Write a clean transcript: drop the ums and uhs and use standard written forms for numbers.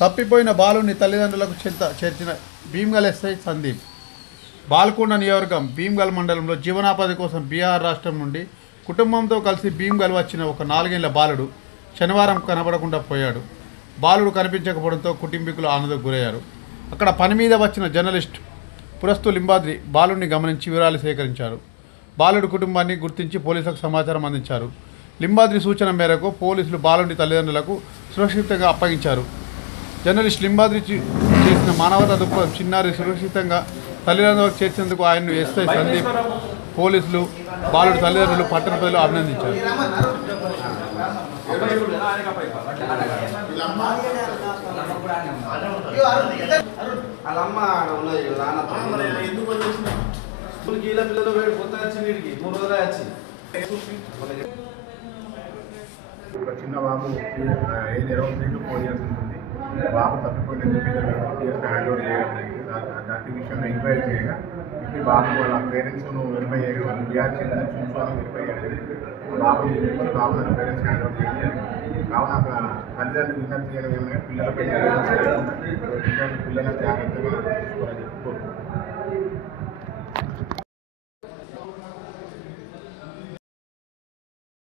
తప్పిపోయిన బాలుని తల్లిదండ్రులకు చేర్చిన భీమ్గల్ ఎస్ఐ సందీప్. బాల్కొండ నియోజకవర్గం భీమ్గల్ మండలంలో జీవనోపాధి కోసం బీహార్ రాష్ట్రం నుండి కుటుంబంతో కలిసి భీమ్గల్ వచ్చిన ఒక 4 ఏళ్ల బాలుడు శనివారం కనబడకుండా పోయాడు. బాలుడు కనిపించకపోవడంతో కుటుంబీకులు ఆనందకు గురయ్యారు. అక్కడ పని మీద వచ్చిన జర్నలిస్ట్ పురస్తు లింబాద్రి బాలుడిని గమనించి వివరాలు సేకరించారు. బాలుడి కుటుంబాన్ని గుర్తించి పోలీసులకు సమాచారం అందించారు. లింబాద్రి సూచన మేరకు పోలీసులు బాలుడి తల్లిదండ్రులకు సురక్షితంగా అప్పగించారు. జర్నలిస్ట్ లింబాద్రి చేసిన మానవతా దృక్పథం చిన్నారి సురక్షితంగా తల్లిదండ్రులకు చేర్చేందుకు ఆయన్ను ఎస్ఐ సందీప్, పోలీసులు, బాలుడి తల్లిదండ్రులు, పట్టణ ప్రజలు అభినందించారు. చిన్న బాబు ఏజ్ అరౌండ్ 3 to 4 years ఉంటుంది. బాబు తప్పిపోయిన హ్యాండ్ ఓవర్ చేయడం జరిగింది. దాని విషయంలో ఎంక్వైరీ చేయగా ఇప్పుడు బాబు వాళ్ళ పేరెంట్స్ వెరిఫై చేయగా వాళ్ళు బీఆర్ చెందిన చూసుకొని వెరిఫై చేయడం బాబు బాబు తన పేరెంట్స్ హ్యాండ్ ఓవర్ చేయడం జరిగింది. కావున తల్లిదండ్రులు విజ్ఞప్తి చేయడం ఏమైనా పిల్లలపై పిల్లల జాగ్రత్తగా